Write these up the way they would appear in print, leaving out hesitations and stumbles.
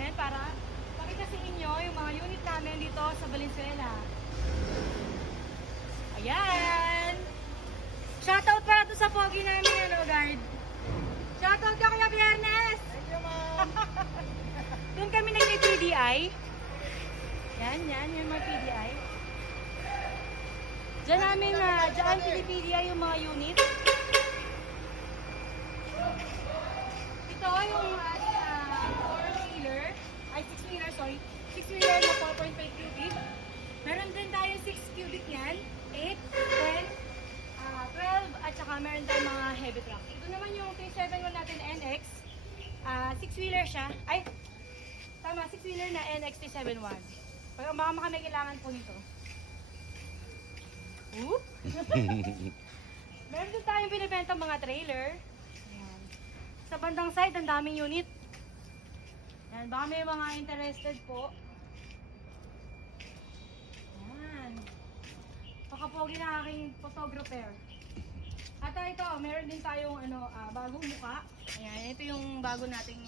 namin para pakita sa inyo yung mga unit namin dito sa Valenzuela. Ayan! Shoutout para to sa pogi namin, ano, guard. Shoutout ka Kuya Biernes! Thank you, ma'am! Doon kami nag-PDI. Yan yung mga PDI. Diyan namin diyan PDI yung mga unit. Ito yung 4-wheeler, ay 6-wheeler, sorry. 6-wheeler na 4.5 cubic. Meron din tayo 6 cubic yan, 8, 10, 12, at saka meron tayong mga heavy truck. Ito naman yung 371 natin NX. 6-wheeler siya. Ay, tama, 6-wheeler na NX 371. Baka may kailangan po nito. Oop! Meron din tayong binibenta mga trailer. Ayan. Sa bandang side, ang daming unit. Ayan, baka may mga interested po. Ayan. Pakapogi na aking photographer. At ito, meron din tayong bagong muka. Ayan, ito yung bago nating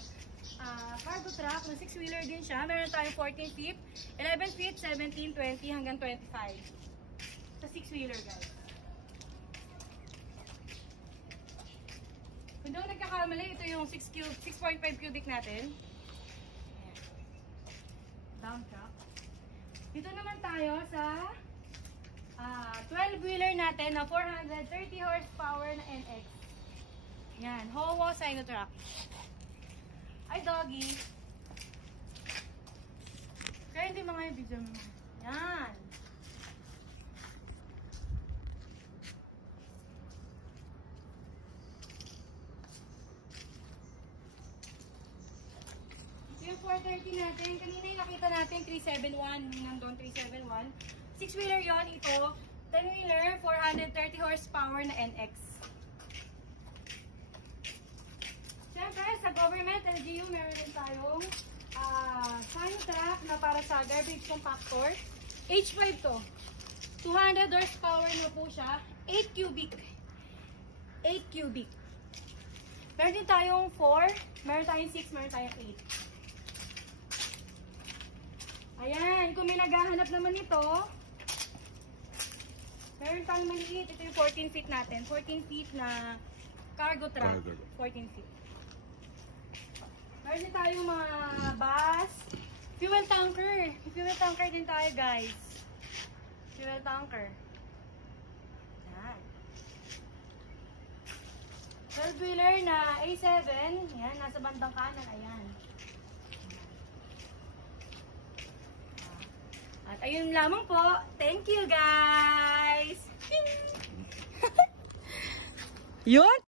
cargo truck na 6-wheeler din siya. Meron tayong 14 feet, 11 feet, 17, 20 hanggang 25. Sa 6-wheeler, guys. Kung daw nagkakamali, ito yung 6.5 cubic natin. Ayan. Down truck. Dito naman tayo sa 12-wheeler natin na 430 horsepower na NX. Yan, Howo Sino truck. Ay, doggy. Kaya hindi mga yung video mo. Yan. Ito yung 430 natin. Kanina yung nakita natin 371. Nandun 371. 6-wheeler yon, ito 10-wheeler 430 horsepower na NX. Siyempre sa government LGU meron din tayong Sino truck na para sa garbage compactor. H5 to, 200 horsepower na po siya, 8 cubic. Meron din tayong 4, meron tayong 6, meron tayong 8. Ayan, kung may naghahanap naman ito, meron tayong maliit. Ito yung 14 feet natin. 14 feet na cargo truck. 14 feet. Meron din tayong mga bus. Fuel tanker. Fuel tanker din tayo, guys. Fuel tanker. Yan. 12-wheeler na A7. Yan, nasa bandang kanan. Ayan. At ayun lamang po. Thank you, guys! Yun!